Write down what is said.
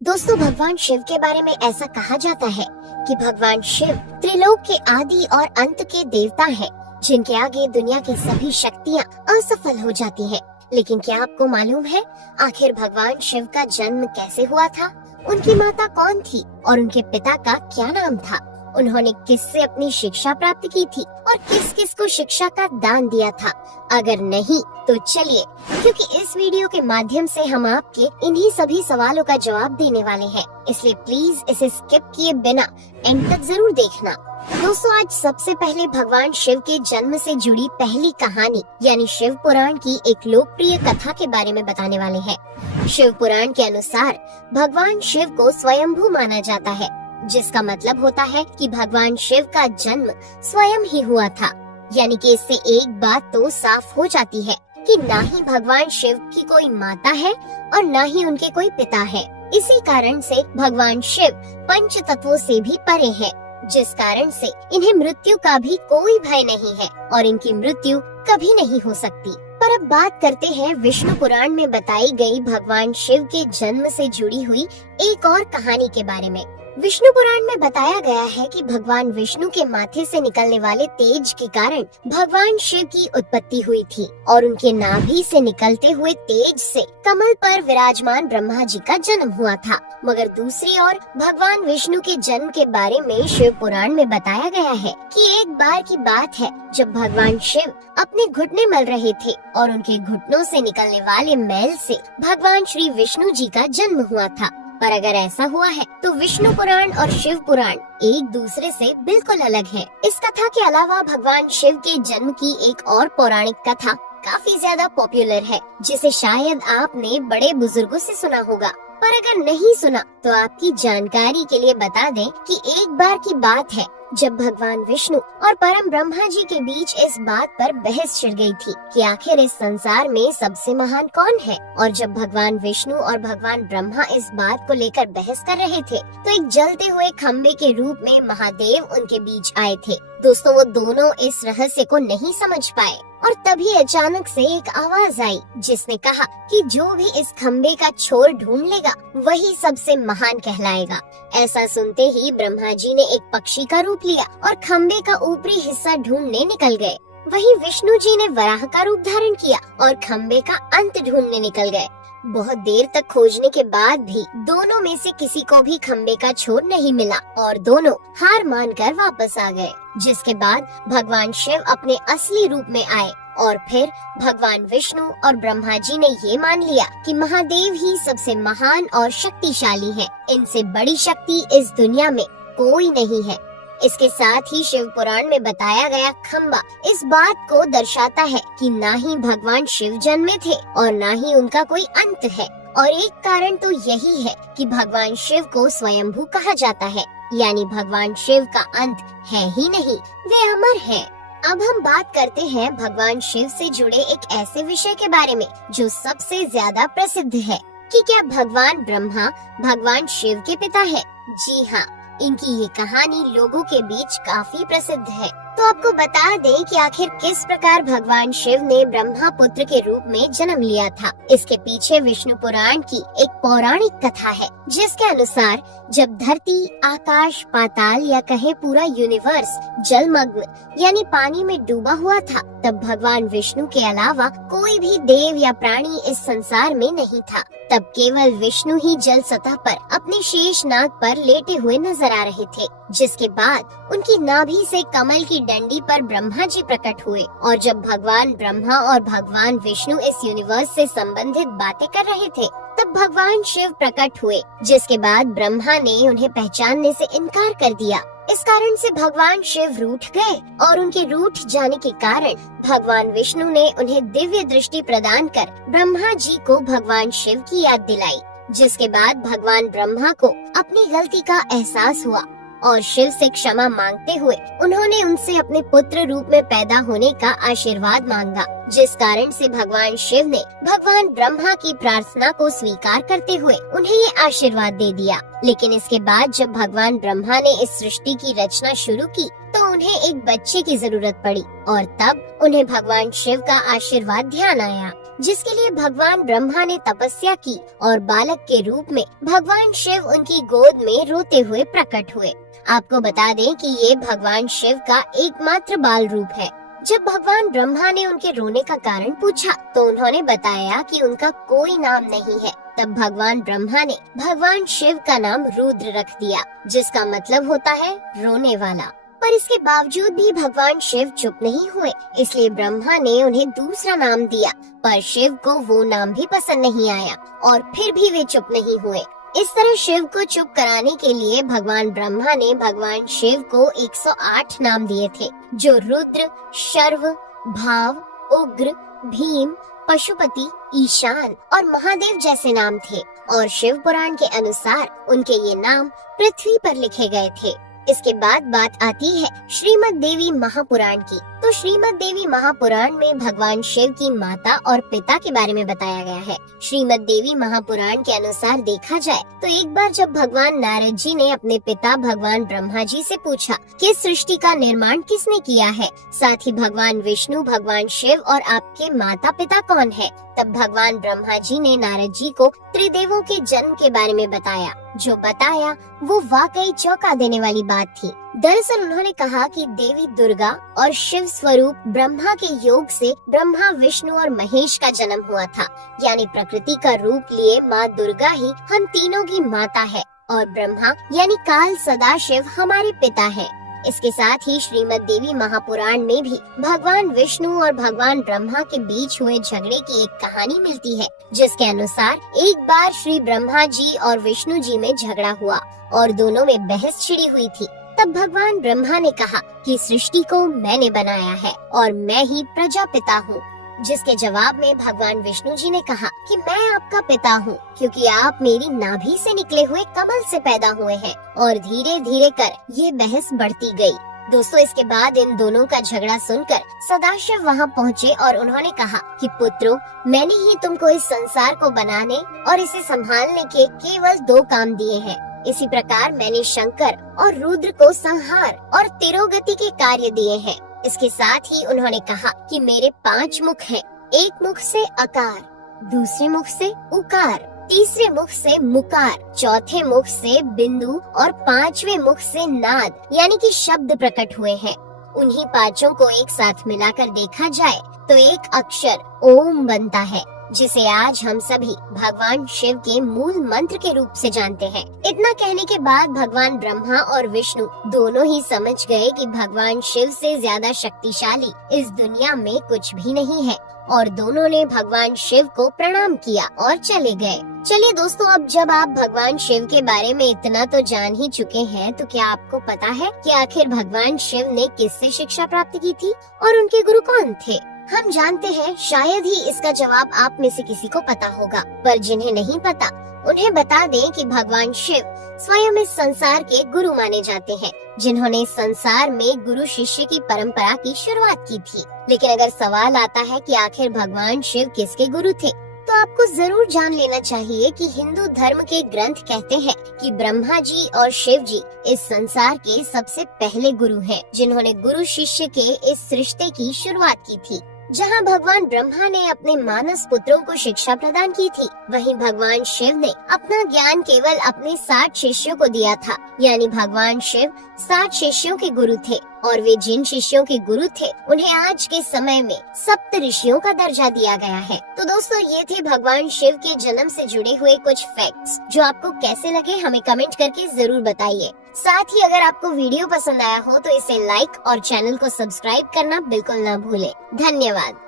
दोस्तों, भगवान शिव के बारे में ऐसा कहा जाता है कि भगवान शिव त्रिलोक के आदि और अंत के देवता हैं, जिनके आगे दुनिया की सभी शक्तियाँ असफल हो जाती हैं। लेकिन क्या आपको मालूम है आखिर भगवान शिव का जन्म कैसे हुआ था? उनकी माता कौन थी और उनके पिता का क्या नाम था? उन्होंने किससे अपनी शिक्षा प्राप्त की थी और किस किस को शिक्षा का दान दिया था? अगर नहीं तो चलिए, क्योंकि इस वीडियो के माध्यम से हम आपके इन्हीं सभी सवालों का जवाब देने वाले हैं, इसलिए प्लीज इसे स्किप किए बिना एंड तक जरूर देखना। दोस्तों, आज सबसे पहले भगवान शिव के जन्म से जुड़ी पहली कहानी यानी शिव पुराण की एक लोकप्रिय कथा के बारे में बताने वाले हैं। शिव पुराण के अनुसार भगवान शिव को स्वयंभू माना जाता है, जिसका मतलब होता है कि भगवान शिव का जन्म स्वयं ही हुआ था। यानी कि इससे एक बात तो साफ हो जाती है कि ना ही भगवान शिव की कोई माता है और ना ही उनके कोई पिता है। इसी कारण से भगवान शिव पंच तत्वों से भी परे है, जिस कारण से इन्हें मृत्यु का भी कोई भय नहीं है और इनकी मृत्यु कभी नहीं हो सकती। पर अब बात करते हैं विष्णु पुराण में बताई गई भगवान शिव के जन्म से जुड़ी हुई एक और कहानी के बारे में। विष्णु पुराण में बताया गया है कि भगवान विष्णु के माथे से निकलने वाले तेज के कारण भगवान शिव की उत्पत्ति हुई थी और उनके नाभि से निकलते हुए तेज से कमल पर विराजमान ब्रह्मा जी का जन्म हुआ था। मगर दूसरी ओर भगवान विष्णु के जन्म के बारे में शिव पुराण में बताया गया है कि एक बार की बात है जब भगवान शिव अपने घुटने मल रहे थे और उनके घुटनों से निकलने वाले मैल से भगवान श्री विष्णु जी का जन्म हुआ था। पर अगर ऐसा हुआ है तो विष्णु पुराण और शिव पुराण एक दूसरे से बिल्कुल अलग है। इस कथा के अलावा भगवान शिव के जन्म की एक और पौराणिक कथा काफी ज्यादा पॉपुलर है, जिसे शायद आपने बड़े बुजुर्गों से सुना होगा। पर अगर नहीं सुना तो आपकी जानकारी के लिए बता दें कि एक बार की बात है जब भगवान विष्णु और परम ब्रह्मा जी के बीच इस बात पर बहस छिड़ गई थी कि आखिर इस संसार में सबसे महान कौन है। और जब भगवान विष्णु और भगवान ब्रह्मा इस बात को लेकर बहस कर रहे थे तो एक जलते हुए खम्बे के रूप में महादेव उनके बीच आए थे। दोस्तों, वो दोनों इस रहस्य को नहीं समझ पाए और तभी अचानक से एक आवाज आई जिसने कहा कि जो भी इस खम्बे का छोर ढूंढ लेगा वही सबसे महान कहलाएगा। ऐसा सुनते ही ब्रह्मा जी ने एक पक्षी का रूप लिया और खम्बे का ऊपरी हिस्सा ढूंढने निकल गए। वहीं विष्णु जी ने वराह का रूप धारण किया और खम्बे का अंत ढूंढने निकल गए। बहुत देर तक खोजने के बाद भी दोनों में से किसी को भी खम्बे का छोर नहीं मिला और दोनों हार मानकर वापस आ गए। जिसके बाद भगवान शिव अपने असली रूप में आए और फिर भगवान विष्णु और ब्रह्मा जी ने ये मान लिया कि महादेव ही सबसे महान और शक्तिशाली है। इनसे बड़ी शक्ति इस दुनिया में कोई नहीं है। इसके साथ ही शिव पुराण में बताया गया खम्बा इस बात को दर्शाता है कि ना ही भगवान शिव जन्मे थे और ना ही उनका कोई अंत है। और एक कारण तो यही है कि भगवान शिव को स्वयंभू कहा जाता है, यानी भगवान शिव का अंत है ही नहीं, वे अमर हैं। अब हम बात करते हैं भगवान शिव से जुड़े एक ऐसे विषय के बारे में जो सबसे ज्यादा प्रसिद्ध है कि क्या भगवान ब्रह्मा भगवान शिव के पिता है? जी हाँ, इनकी ये कहानी लोगों के बीच काफी प्रसिद्ध है। तो आपको बता दें कि आखिर किस प्रकार भगवान शिव ने ब्रह्मा पुत्र के रूप में जन्म लिया था। इसके पीछे विष्णु पुराण की एक पौराणिक कथा है, जिसके अनुसार जब धरती, आकाश, पाताल या कहे पूरा यूनिवर्स जलमग्न यानी पानी में डूबा हुआ था, तब भगवान विष्णु के अलावा कोई भी देव या प्राणी इस संसार में नहीं था। तब केवल विष्णु ही जल सतह पर अपने शेष नाग पर लेटे हुए नजर आ रहे थे। जिसके बाद उनकी नाभि से कमल की डंडी पर ब्रह्मा जी प्रकट हुए और जब भगवान ब्रह्मा और भगवान विष्णु इस यूनिवर्स से संबंधित बातें कर रहे थे तब भगवान शिव प्रकट हुए। जिसके बाद ब्रह्मा ने उन्हें पहचानने से इनकार कर दिया। इस कारण से भगवान शिव रूठ गए और उनके रूठ जाने के कारण भगवान विष्णु ने उन्हें दिव्य दृष्टि प्रदान कर ब्रह्मा जी को भगवान शिव की याद दिलाई। जिसके बाद भगवान ब्रह्मा को अपनी गलती का एहसास हुआ और शिव से क्षमा मांगते हुए उन्होंने उनसे अपने पुत्र रूप में पैदा होने का आशीर्वाद मांगा। जिस कारण से भगवान शिव ने भगवान ब्रह्मा की प्रार्थना को स्वीकार करते हुए उन्हें ये आशीर्वाद दे दिया। लेकिन इसके बाद जब भगवान ब्रह्मा ने इस सृष्टि की रचना शुरू की तो उन्हें एक बच्चे की जरूरत पड़ी और तब उन्हें भगवान शिव का आशीर्वाद ध्यान आया। जिसके लिए भगवान ब्रह्मा ने तपस्या की और बालक के रूप में भगवान शिव उनकी गोद में रोते हुए प्रकट हुए। आपको बता दें कि ये भगवान शिव का एकमात्र बाल रूप है। जब भगवान ब्रह्मा ने उनके रोने का कारण पूछा तो उन्होंने बताया कि उनका कोई नाम नहीं है। तब भगवान ब्रह्मा ने भगवान शिव का नाम रुद्र रख दिया, जिसका मतलब होता है रोने वाला। पर इसके बावजूद भी भगवान शिव चुप नहीं हुए, इसलिए ब्रह्मा ने उन्हें दूसरा नाम दिया। पर शिव को वो नाम भी पसंद नहीं आया और फिर भी वे चुप नहीं हुए। इस तरह शिव को चुप कराने के लिए भगवान ब्रह्मा ने भगवान शिव को 108 नाम दिए थे, जो रुद्र, शर्व, भाव, उग्र, भीम, पशुपति, ईशान और महादेव जैसे नाम थे। और शिव पुराण के अनुसार उनके ये नाम पृथ्वी पर लिखे गए थे। इसके बाद बात आती है श्रीमद् देवी महापुराण की। तो श्रीमद् देवी महापुराण में भगवान शिव की माता और पिता के बारे में बताया गया है। श्रीमद् देवी महापुराण के अनुसार देखा जाए तो एक बार जब भगवान नारद जी ने अपने पिता भगवान ब्रह्मा जी से पूछा कि सृष्टि का निर्माण किसने किया है, साथ ही भगवान विष्णु, भगवान शिव और आपके माता पिता कौन है, तब भगवान ब्रह्मा जी ने नारद जी को त्रिदेवों के जन्म के बारे में बताया। जो बताया वो वाकई चौंका देने वाली बात थी। दरअसल उन्होंने कहा कि देवी दुर्गा और शिव स्वरूप ब्रह्मा के योग से ब्रह्मा, विष्णु और महेश का जन्म हुआ था। यानी प्रकृति का रूप लिए माँ दुर्गा ही हम तीनों की माता है और ब्रह्मा यानी काल सदाशिव हमारे पिता है। इसके साथ ही श्रीमद् देवी महापुराण में भी भगवान विष्णु और भगवान ब्रह्मा के बीच हुए झगड़े की एक कहानी मिलती है, जिसके अनुसार एक बार श्री ब्रह्मा जी और विष्णु जी में झगड़ा हुआ और दोनों में बहस छिड़ी हुई थी। तब भगवान ब्रह्मा ने कहा कि सृष्टि को मैंने बनाया है और मैं ही प्रजापिता हूँ, जिसके जवाब में भगवान विष्णु जी ने कहा कि मैं आपका पिता हूँ, क्योंकि आप मेरी नाभि से निकले हुए कमल से पैदा हुए हैं। और धीरे धीरे कर ये बहस बढ़ती गई। दोस्तों, इसके बाद इन दोनों का झगड़ा सुनकर सदाशिव वहाँ पहुँचे और उन्होंने कहा कि पुत्रों, मैंने ही तुमको इस संसार को बनाने और इसे संभालने के केवल 2 काम दिए हैं। इसी प्रकार मैंने शंकर और रुद्र को संहार और तिरोगति के कार्य दिए हैं। इसके साथ ही उन्होंने कहा कि मेरे 5 मुख हैं। एक मुख से अकार, दूसरे मुख से उकार, तीसरे मुख से मुकार, चौथे मुख से बिंदु और 5वें मुख से नाद यानी कि शब्द प्रकट हुए हैं। उन्हीं 5 को एक साथ मिलाकर देखा जाए तो एक अक्षर ओम बनता है, जिसे आज हम सभी भगवान शिव के मूल मंत्र के रूप से जानते हैं। इतना कहने के बाद भगवान ब्रह्मा और विष्णु दोनों ही समझ गए कि भगवान शिव से ज्यादा शक्तिशाली इस दुनिया में कुछ भी नहीं है और दोनों ने भगवान शिव को प्रणाम किया और चले गए। चलिए दोस्तों, अब जब आप भगवान शिव के बारे में इतना तो जान ही चुके हैं, तो क्या आपको पता है कि आखिर भगवान शिव ने किससे शिक्षा प्राप्त की थी और उनके गुरु कौन थे? हम जानते हैं शायद ही इसका जवाब आप में से किसी को पता होगा, पर जिन्हें नहीं पता उन्हें बता दें कि भगवान शिव स्वयं इस संसार के गुरु माने जाते हैं, जिन्होंने इस संसार में गुरु शिष्य की परंपरा की शुरुआत की थी। लेकिन अगर सवाल आता है कि आखिर भगवान शिव किसके गुरु थे, तो आपको जरूर जान लेना चाहिए कि हिंदू धर्म के ग्रंथ कहते हैं कि ब्रह्मा जी और शिव जी इस संसार के सबसे पहले गुरु हैं, जिन्होंने गुरु शिष्य के इस रिश्ते की शुरुआत की थी। जहां भगवान ब्रह्मा ने अपने मानस पुत्रों को शिक्षा प्रदान की थी, वहीं भगवान शिव ने अपना ज्ञान केवल अपने 60 शिष्यों को दिया था। यानी भगवान शिव 60 शिष्यों के गुरु थे और वे जिन शिष्यों के गुरु थे उन्हें आज के समय में सप्त ऋषियों का दर्जा दिया गया है। तो दोस्तों, ये थे भगवान शिव के जन्म से जुड़े हुए कुछ फैक्ट्स, जो आपको कैसे लगे हमें कमेंट करके जरूर बताइए। साथ ही अगर आपको वीडियो पसंद आया हो तो इसे लाइक और चैनल को सब्सक्राइब करना बिल्कुल न भूलें। धन्यवाद।